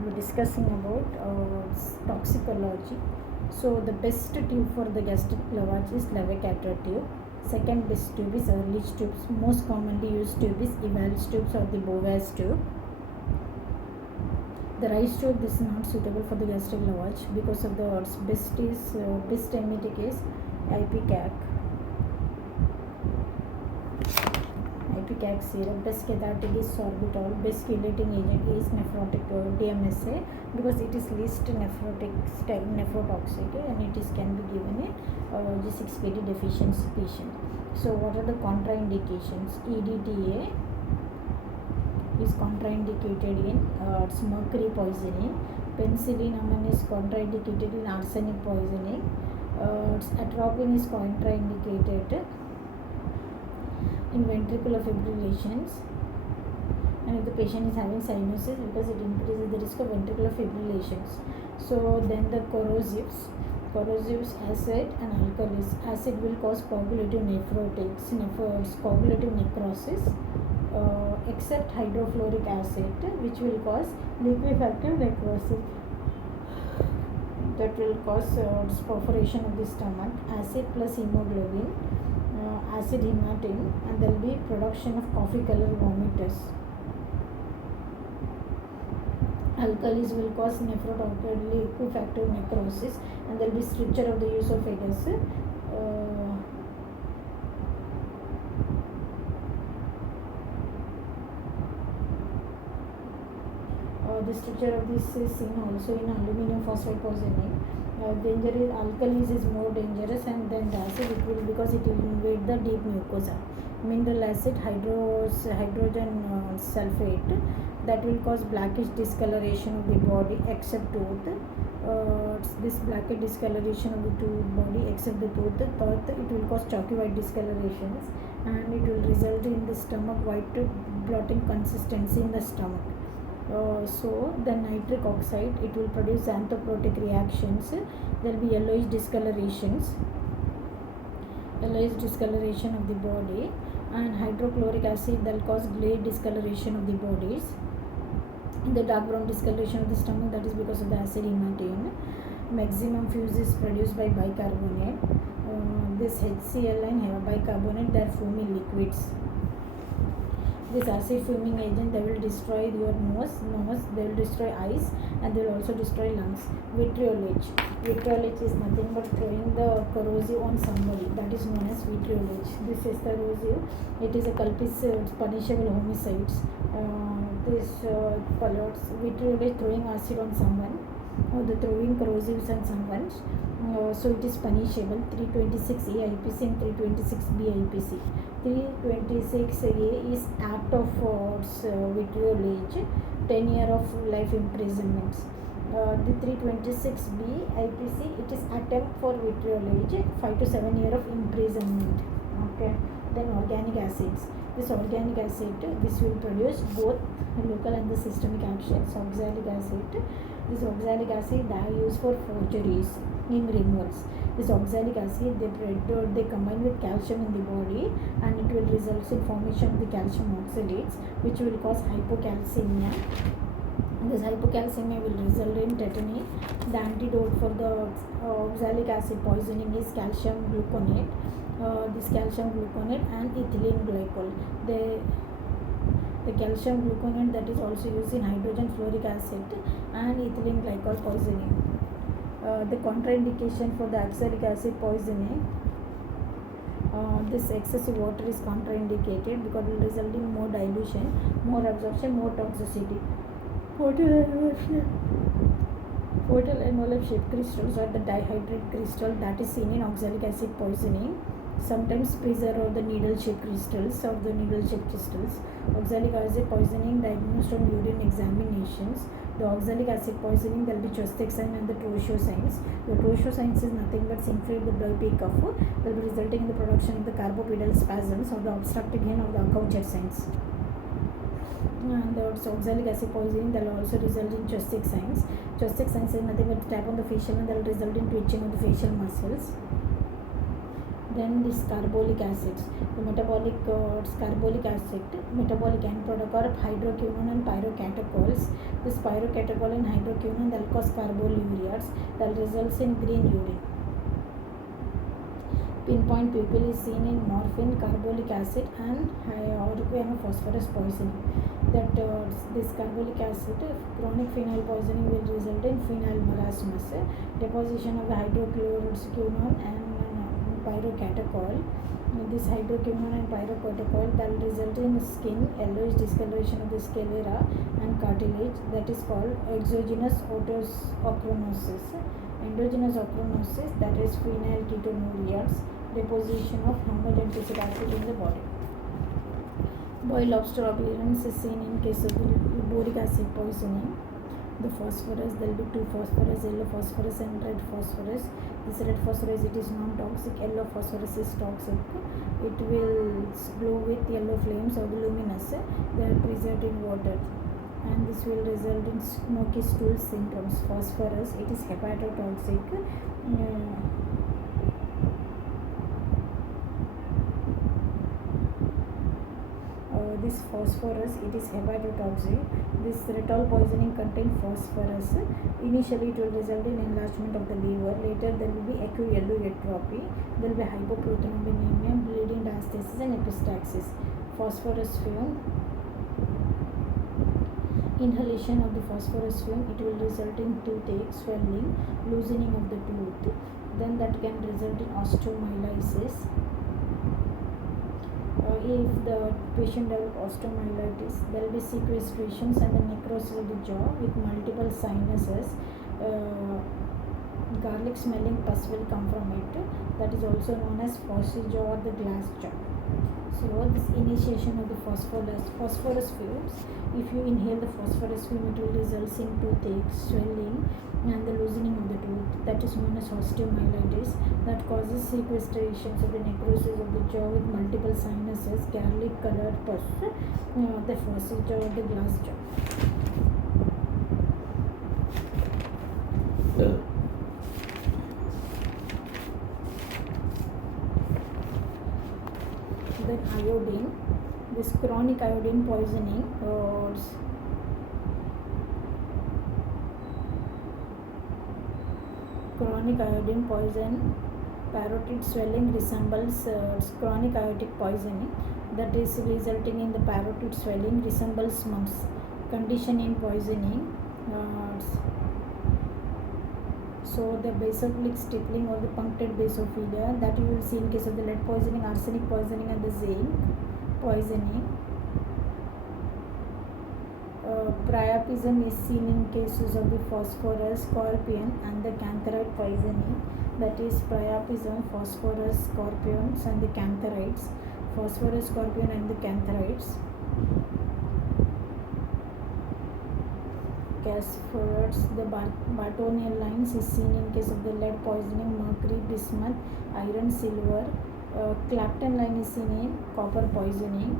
we'll be discussing about toxicology. So the best tube for the gastric lavage is levacator tube. Second best tube is Ehrlich tubes. Most commonly used tube is Eval's tubes or the Beauvais tube. The rice tube is not suitable for the gastric lavage because of the best emetic is ipecac. Ipecac syrup. Best cathartic is sorbitol. Best chelating agent is nephrotic DMSA because it is least nephrotoxic and it is can be given in G6PD deficiency patient. So what are the contraindications? EDTA is contraindicated in mercury poisoning. Penicillinamine is contraindicated in arsenic poisoning. Atropine is contraindicated in ventricular fibrillations, and if the patient is having cyanosis because it increases the risk of ventricular fibrillations. So then the corrosives, acid and alkalis. Acid will cause coagulative nephrotics, coagulative necrosis, except hydrofluoric acid, which will cause liquefactive necrosis. That will cause perforation of the stomach. Acid plus hemoglobin, acid hematine, and there will be production of coffee color vomitus. Alkalis will cause liquefactive necrosis, and there will be stricture of the esophagus. The structure of this is seen also in aluminum phosphide poisoning. Alkalis is more dangerous, and then the acid it will because it will invade the deep mucosa. Mineral acid, hydrogen sulfate, that will cause blackish discoloration of the body except tooth. This blackish discoloration of the body except the tooth, it will cause chalky white discolorations, and it will result in the stomach white blotting consistency in the stomach. So the nitric oxide, it will produce xanthoprotic reactions. There will be yellowish discoloration of the body, and hydrochloric acid that will cause glade discoloration of the bodies. The dark brown discoloration of the stomach, that is because of the acid hematine. Maximum fuse is produced by bicarbonate. This HCl and bicarbonate, they are foaming liquids. This acid fuming agent, they will destroy your nose, they will destroy eyes, and they will also destroy lungs. Vitriolage is nothing but throwing the corrosive on somebody, that is known as vitriolage. This is corrosive, it is a punishable homicides. Vitriolage, throwing acid on someone, or the throwing corrosives on someone, so it is punishable. 326A IPC and 326B IPC. 326A is act of vitriolage, 10 years of life imprisonment. The 326B IPC, it is attempt for vitriolage, 5 to 7 years of imprisonment. Okay. Then organic acids. This organic acid, this will produce both local and the systemic actions. Oxalic acid. This oxalic acid, they are used for forgeries in removals. This oxalic acid, they combine with calcium in the body, and it will result in formation of the calcium oxalates, which will cause hypocalcemia. This hypocalcemia will result in tetany. The antidote for the oxalic acid poisoning is calcium gluconate. This calcium gluconate and ethylene glycol. The calcium gluconate, that is also used in hydrogen fluoric acid and ethylene glycol poisoning. The contraindication for the oxalic acid poisoning, this excessive water is contraindicated because it will result in more dilution, more absorption, more toxicity. Total envelope shaped crystals or the dihydrate crystal, that is seen in oxalic acid poisoning. Sometimes preserve or the needle shaped crystals or the needle shaped crystals. Oxalic acid poisoning diagnosed on urine examinations. The oxalic acid poisoning, there will be Chvostek sign and the Trousseau signs. The Trousseau signs is nothing but symptom of the blood cough, will be resulting in the production of the carbopedal spasms or the obstructive gain or the Acoucher signs. And the oxalic acid poisoning, that will also result in Chvostek signs. Chvostek signs is nothing but tap on the facial and that will result in twitching of the facial muscles. Then this carbolic acids, the metabolic carbolic acid, metabolic end product are hydroquinone and pyrocatacols. This pyrocatacol and hydroquinone that cause carbolureas that results in green urine. Pinpoint pupil is seen in morphine, carbolic acid and organophosphorus poisoning. That this carbolic acid, chronic phenol poisoning will result in phenol marasmus, deposition of the hydroquinone and pyrocatacol. This hydroquinone and pyrocatacol that will result in skin yellowish discoloration of the sclera and cartilage, that is called exogenous ochronosis. Endogenous ochronosis, that is phenylketonurias, deposition of homogentic acid in the body. Boiled lobster appearance is seen in case of the boric acid poisoning. The phosphorus, there will be two phosphorus, yellow phosphorus and red phosphorus. This red phosphorus, it is non-toxic, yellow phosphorus is toxic. It will glow with yellow flames or luminous. They are preserved in water and this will result in smoky stool syndromes. Phosphorus, it is hepatotoxic. This phosphorus, it is hepatotoxic. This retinol poisoning contains phosphorus. Initially it will result in enlargement of the liver. Later there will be acute yellow-atrophy. There will be hypoproteinuria, bleeding, diastasis and epistaxis. Phosphorus fume. Inhalation of the phosphorus fume, it will result in toothache, swelling, loosening of the tooth. Then that can result in osteomyelitis. If the patient develops osteomyelitis, there will be sequestrations and the necrosis of the jaw with multiple sinuses. Garlic smelling pus will come from it. That is also known as phossy jaw or the glass jaw. So this initiation of the phosphorus fumes, if you inhale the phosphorus fume, it will result in toothache, swelling and the loosening of the tooth, that is known as osteomyelitis. That causes sequestrations of the necrosis of the jaw with multiple sinuses, garlic colored pus, the phossy jaw or the glass jaw. Then iodine, this chronic iodine poisoning or chronic iodine poison, parotid swelling resembles chronic aortic poisoning, that is resulting in the parotid swelling resembles mumps. Condition in poisoning, so the basophilic stippling or the punctate basophilia, that you will see in case of the lead poisoning, arsenic poisoning and the zinc poisoning. Priapism is seen in cases of the phosphorus, scorpion and the cantharide poisoning, that is priapism, phosphorus, scorpions and the cantharides. Phosphorus, scorpion and the cantharides. Phosphorus, the Bartonian lines is seen in case of the lead poisoning, mercury, bismuth, iron, silver. Clapton line is seen in copper poisoning.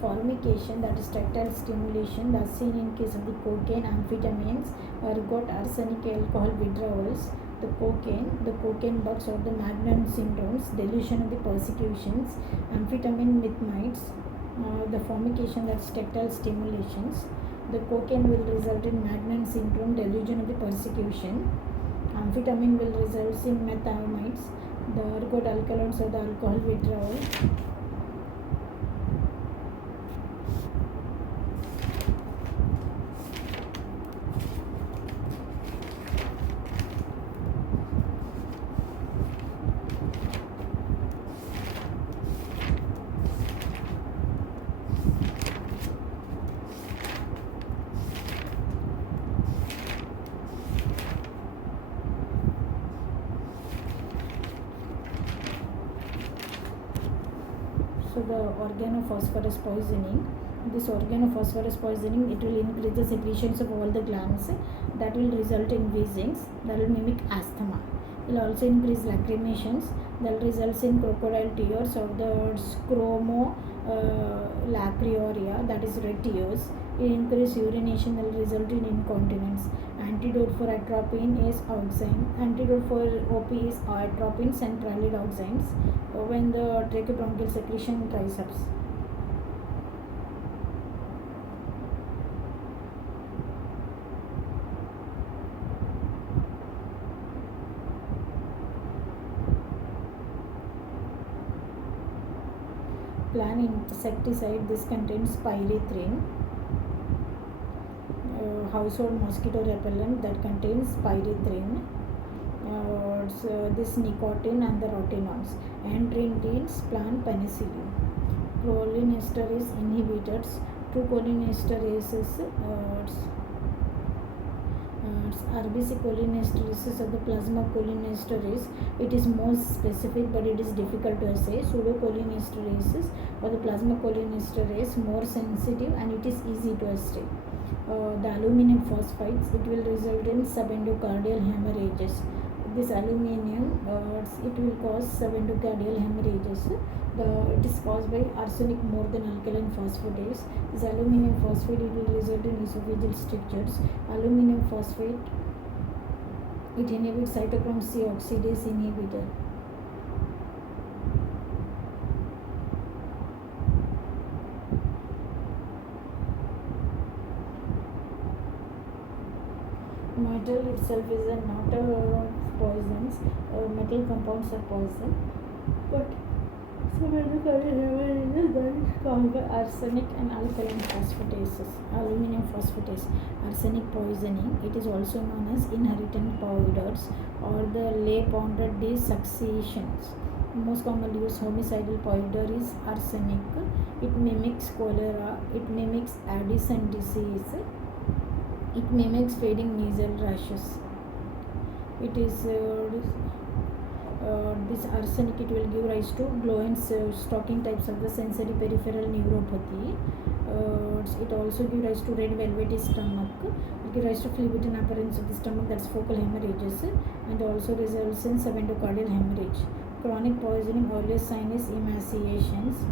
Formication, that is tactile stimulation, that's seen in case of the cocaine, amphetamines, ergot, arsenic, alcohol withdrawals. The cocaine bugs or the Magnan syndromes, delusion of the persecutions, amphetamine mythmites. The formication, that's tactile stimulations. The cocaine will result in Magnan syndrome, delusion of the persecution. Amphetamine will result in methamites, the ergot alkaloids or the alcohol withdrawal. So the organophosphorus poisoning, this organophosphorus poisoning, it will increase the secretions of all the glands, that will result in wheezings, that will mimic asthma. It will also increase lacrimations, that results in crocodile tears or the scromolacriuria, that is red tears. It increases urination and result in incontinence. Antidote for atropine is auxine. Antidote for OP is atropine and pralidoxines when the tracheobronchial secretion dries up. Plant insecticide, this contains pyrethrin. Household mosquito repellent, that contains pyrethrin. So this nicotine and the rotinols. And contains plant penicillin. Cholinesterase inhibitors. Two cholinesterases, RBC cholinesterases of the plasma cholinesterase. It is more specific, but it is difficult to assay. Pseudocholinesterases or the plasma cholinesterase, more sensitive and it is easy to assay. The aluminum phosphides, it will result in subendocardial hemorrhages. This aluminum, it will cause subendocardial hemorrhages. It is caused by arsenic more than alkaline phosphatase. This aluminum phosphate, it will result in esophageal strictures. Aluminum phosphate, it inhibits cytochrome C oxidase inhibitor. Metal itself is not a poisons. Metal compounds are poison, but subendocardial hemorrhages, that is caused by arsenic and alkaline phosphatases. Aluminum phosphatase, arsenic poisoning. It is also known as inheritant powders or the lay ponded desuccessions. Most commonly used homicidal powder is arsenic. It mimics cholera. It mimics Addison disease. It mimics fading nasal rashes. It is this arsenic, it will give rise to glow and stalking types of the sensory peripheral neuropathy. It also gives rise to red velvety stomach. It gives rise to phlebitin appearance of the stomach, that's focal hemorrhages, and also results in subendocardial hemorrhage. Chronic poisoning, earliest sign is emaciations.